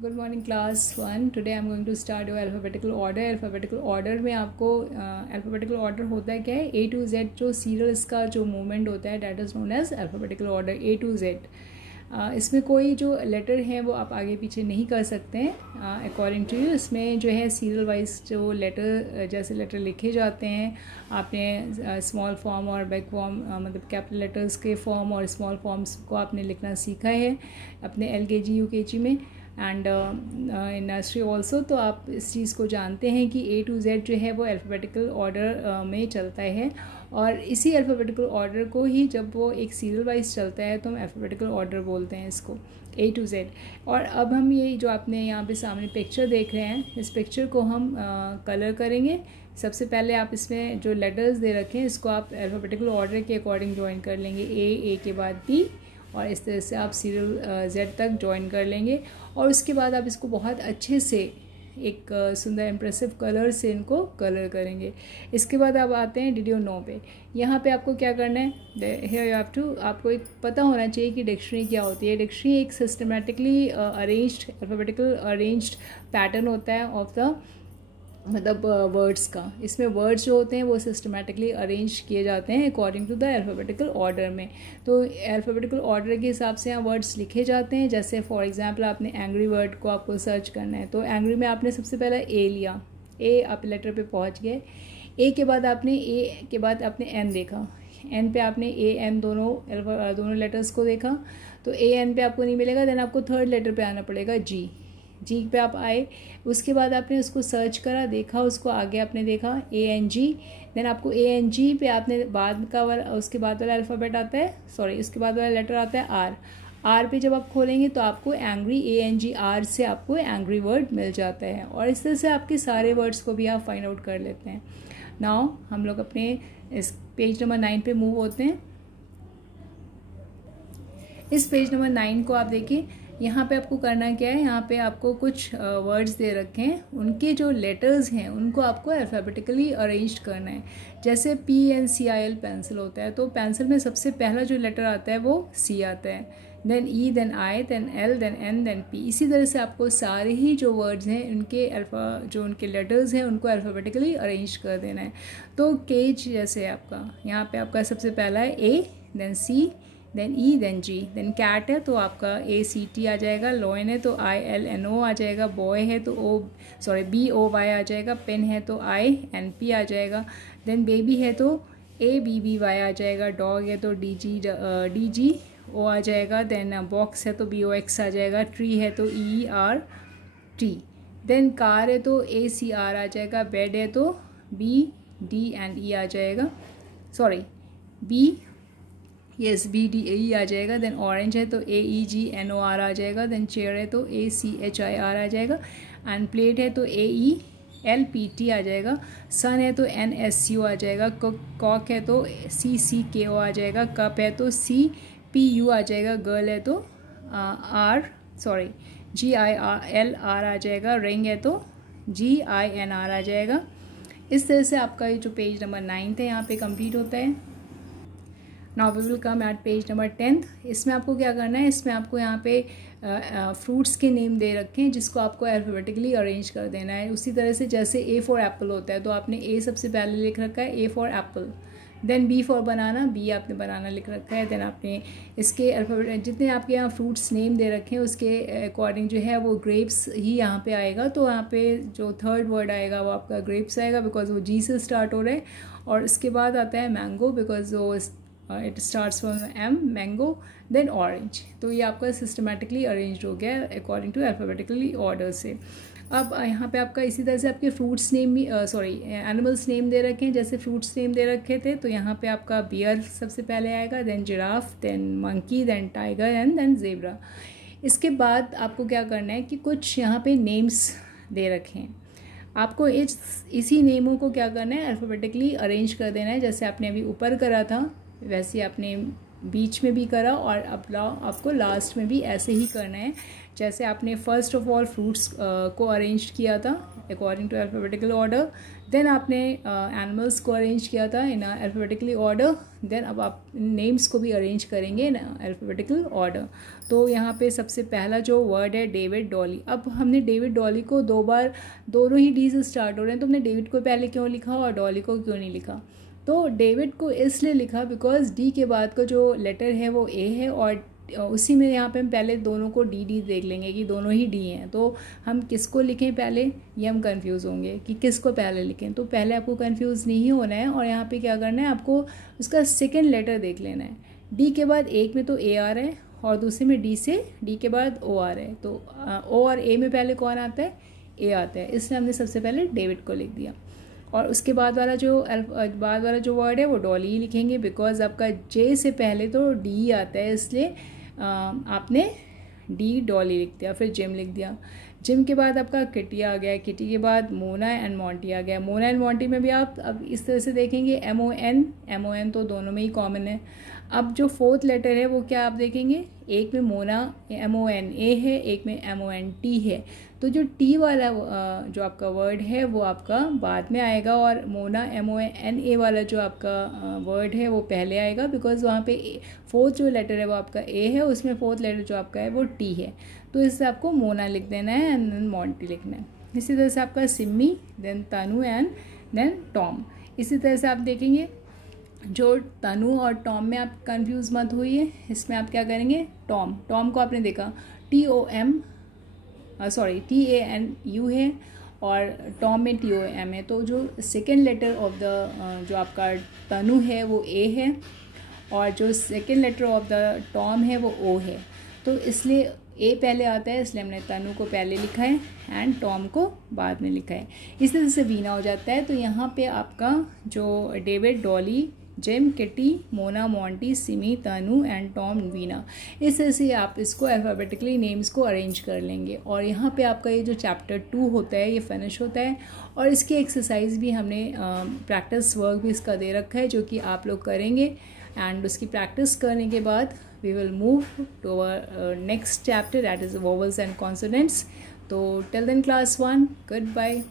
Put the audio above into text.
Good morning class 1। Today I am going to start your alphabetical order. Alphabetical order में आपको alphabetical order होता है क्या है, ए टू जेड जो सीरियल्स का जो मूवमेंट होता है that is known as alphabetical order, A to Z. इसमें कोई जो लेटर हैं वो आप आगे पीछे नहीं कर सकते हैं अकॉर्डिंग टू यू। इसमें जो है सीरियल वाइज जो लेटर जैसे लेटर लिखे जाते हैं, आपने स्मॉल फॉर्म और बिग फॉर्म मतलब कैपिटल लेटर्स के फॉर्म और स्मॉल फॉर्म्स को आपने लिखना सीखा है अपने LKG UKG में एंड इन नर्सरी ऑल्सो। तो आप इस चीज़ को जानते हैं कि ए टू जेड जो है वो अल्फ़ाबेटिकल ऑर्डर में चलता है, और इसी अल्फ़ाबेटिकल ऑर्डर को ही जब वो एक सीरियल वाइज चलता है तो हम अल्फ़ाबेटिकल ऑर्डर बोलते हैं इसको, ए टू जेड। और अब हम ये जो आपने यहाँ पे सामने पिक्चर देख रहे हैं, इस पिक्चर को हम कलर करेंगे। सबसे पहले आप इसमें जो लेटर्स दे रखे हैं इसको आप अल्फ़ाबेटिकल ऑर्डर के अकॉर्डिंग ज्वाइन कर लेंगे, ए के बाद B, और इस तरह से आप सीरियल Z तक ज्वाइन कर लेंगे। और उसके बाद आप इसको बहुत अच्छे से एक सुंदर इम्प्रेसिव कलर से इनको कलर करेंगे। इसके बाद आप आते हैं डिड यू नो पे। यहाँ पे आपको क्या करना है, हियर यू हैव टू, आपको एक पता होना चाहिए कि डिक्शनरी क्या होती है। डिक्शनरी एक systematically arranged alphabetical arranged pattern होता है ऑफ द मतलब वर्ड्स का। इसमें वर्ड्स जो होते हैं वो सिस्टमेटिकली अरेंज किए जाते हैं according to the alphabetical order में। तो अल्फ़ाबेटिकल ऑर्डर के हिसाब से यहाँ वर्ड्स लिखे जाते हैं। जैसे फॉर एग्जांपल आपने एंग्री वर्ड को आपको सर्च करना है, तो एंग्री में आपने सबसे पहले ए लिया, ए आप लेटर पे पहुँच गए। ए के बाद आपने ए के बाद आपने एन देखा, एन पे आपने ए एन दोनों लेटर्स को देखा। तो ए एन पे आपको नहीं मिलेगा, देन आपको थर्ड लेटर पे आना पड़ेगा, जी पे आप आए। उसके बाद आपने उसको सर्च करा, देखा उसको, आगे आपने देखा ANG, देन आपको ANG पे आपने बाद का वाला, उसके बाद वाला अल्फ़ाबेट आता है, उसके बाद वाला लेटर आता है R पे जब आप खोलेंगे तो आपको एंग्री ANGR से आपको एंग्री वर्ड मिल जाता है। और इस तरह से आपके सारे वर्ड्स को भी आप फाइंड आउट कर लेते हैं। नाउ हम लोग अपने इस पेज नंबर 9 पे मूव होते हैं। इस पेज नंबर 9 को आप देखिए, यहाँ पे आपको करना क्या है, यहाँ पे आपको कुछ वर्ड्स दे रखे हैं, उनके जो लेटर्स हैं उनको आपको अल्फ़ाबेटिकली अरेंज करना है। जैसे PNCIL पेंसिल होता है, तो पेंसिल में सबसे पहला जो लेटर आता है वो C आता है, then E, then I, then L, then N, then P। इसी तरह से आपको सारे ही जो वर्ड्स हैं उनके जो उनके लेटर्स हैं उनको अल्फ़ाबेटिकली अरेंज कर देना है। तो केज जैसे आपका यहाँ पे आपका सबसे पहला है A, then C, then E, then G। Then cat है तो आपका ACT आ जाएगा, लॉयन है तो ILNO आ जाएगा, बॉय है तो BOY आ जाएगा, पेन है तो INP आ जाएगा, देन बेबी है तो ABBY आ जाएगा, डॉग है तो DGO आ जाएगा, देन बॉक्स है तो BOX आ जाएगा, ट्री है तो ERT, देन कार है तो ACR आ जाएगा, बेड है तो BDE आ जाएगा, BDE आ जाएगा, देन ऑरेंज है तो AEGNOR आ जाएगा, देन चेयर है तो ACHIR आ जाएगा, एंड प्लेट है तो AELPT आ जाएगा, सन है तो NSU आ जाएगा, कॉक है तो CCKO आ जाएगा, कप है तो CPU आ जाएगा, गर्ल है तो GILR आ जाएगा, रिंग है तो GINR आ जाएगा। इस तरह से आपका ये जो पेज नंबर 9 है यहाँ पे कंप्लीट होता है। Now we will come at page number 10। इसमें आपको क्या करना है, इसमें आपको यहाँ पे फ्रूट्स के नेम दे रखे हैं जिसको आपको अल्फ़ाबेटिकली अरेंज कर देना है। उसी तरह से जैसे A फॉर एप्पल होता है तो आपने A सबसे पहले लिख रखा है, A for apple, then B for banana, B आपने बनाना लिख रखा है, देन आपने इसके अल्फ़ाबेट जितने आपके यहाँ फ्रूट्स नेम दे रखे हैं उसके अकॉर्डिंग जो है वो ग्रेप्स ही यहाँ पे आएगा। तो यहाँ पे जो थर्ड वर्ड आएगा वो आपका ग्रेप्स आएगा बिकॉज वो G से स्टार्ट हो रहा है, और इसके बाद आता है मैंगो बिकॉज वो it starts from M, mango, then orange. तो ये आपका सिस्टमेटिकली अरेंज हो गया अकॉर्डिंग टू अल्फ़ाबेटिकली ऑर्डर से। अब यहाँ पे आपका इसी तरह से आपके फ्रूट्स नेम भी एनिमल्स नेम दे रखे हैं। जैसे फ्रूट्स नेम दे रखे थे तो यहाँ पे आपका बियर सबसे पहले आएगा, then giraffe, then monkey, then tiger and then zebra. इसके बाद आपको क्या करना है कि कुछ यहाँ पे नेम्स दे रखे हैं, आपको इसी नेमों को क्या करना है, अल्फ़ाबेटिकली अरेंज कर देना है। जैसे आपने अभी ऊपर करा था वैसे आपने बीच में भी करा, और अब आपको लास्ट में भी ऐसे ही करना है। जैसे आपने फर्स्ट ऑफ ऑल फ्रूट्स को अरेंज किया था according to alphabetical order, then आपने एनिमल्स को अरेंज किया था इन अल्फ़ाबेटिकली ऑर्डर, देन अब आप नेम्स को भी अरेंज करेंगे इन अल्फ़ाबेटिकल ऑर्डर। तो यहाँ पे सबसे पहला जो वर्ड है डेविड डॉली। अब हमने डेविड डॉली को 2 बार दोनों ही डी से स्टार्ट हो रहे हैं, तो हमने डेविड को पहले क्यों लिखा और डॉली को क्यों नहीं लिखा? तो डेविड को इसलिए लिखा बिकॉज डी के बाद का जो लेटर है वो ए है, और उसी में यहाँ पे हम पहले दोनों को डी देख लेंगे कि दोनों ही डी हैं। तो हम किसको लिखें पहले, ये हम कंफ्यूज होंगे कि किसको पहले लिखें। तो पहले आपको कंफ्यूज नहीं होना है, और यहाँ पे क्या करना है, आपको उसका सेकंड लेटर देख लेना है। डी के बाद एक में तो ए आ रहा है और दूसरे में डी के बाद ओ आ रहा है। तो ओ और ए में पहले कौन आता है, ए आता है, इसलिए हमने सबसे पहले डेविड को लिख दिया। और उसके बाद वाला जो वर्ड है वो डॉली ही लिखेंगे बिकॉज आपका जे से पहले तो डी आता है, इसलिए आपने डी डॉली लिख दिया। फिर जिम लिख दिया। जिम के बाद आपका किटी आ गया, किटी के बाद मोना एंड मॉन्टी आ गया। मोना एंड मॉन्टी में भी आप अब इस तरह से देखेंगे MON तो दोनों में ही कॉमन है। अब जो फोर्थ लेटर है वो क्या आप देखेंगे, एक में मोना MONA है, एक में MONT है। तो जो टी वाला जो आपका वर्ड है वो आपका बाद में आएगा, और मोना MONA वाला जो आपका वर्ड है वो पहले आएगा बिकॉज वहाँ पे फोर्थ जो लेटर है वो आपका ए है, उसमें फोर्थ लेटर जो आपका है वो टी है। तो इससे आपको मोना लिख देना है एंड देन मॉन्टी लिखना है। इसी तरह से आपका Simmi, then Tanu and then Tom. इसी तरह से आप देखेंगे जो तनु और टॉम में आप कंफ्यूज मत होइए, इसमें आप क्या करेंगे, टॉम को आपने देखा TANU है और टॉम में TOM है। तो जो सेकेंड लेटर ऑफ द जो आपका तनु है वो ए है, और जो second letter of the Tom है वो ओ है। तो इसलिए ए पहले आता है, इसलिए हमने तनु को पहले लिखा है एंड टॉम को बाद में लिखा है। इस तरह से वीना हो जाता है। तो यहाँ पे आपका जो David, Dolly, gym, kitty, Mona, Monty, Simi, Tanu and Tom, Veena, इस तरह से आप इसको अल्फ़ाबेटिकली नेम्स को अरेंज कर लेंगे। और यहाँ पे आपका ये जो चैप्टर 2 होता है ये फिनिश होता है, और इसकी एक्सरसाइज भी हमने प्रैक्टिस वर्क भी इसका दे रखा है जो कि आप लोग करेंगे। एंड उसकी प्रैक्टिस करने के बाद we will move to our next chapter, that is vowels and consonants. So till then class 1, goodbye.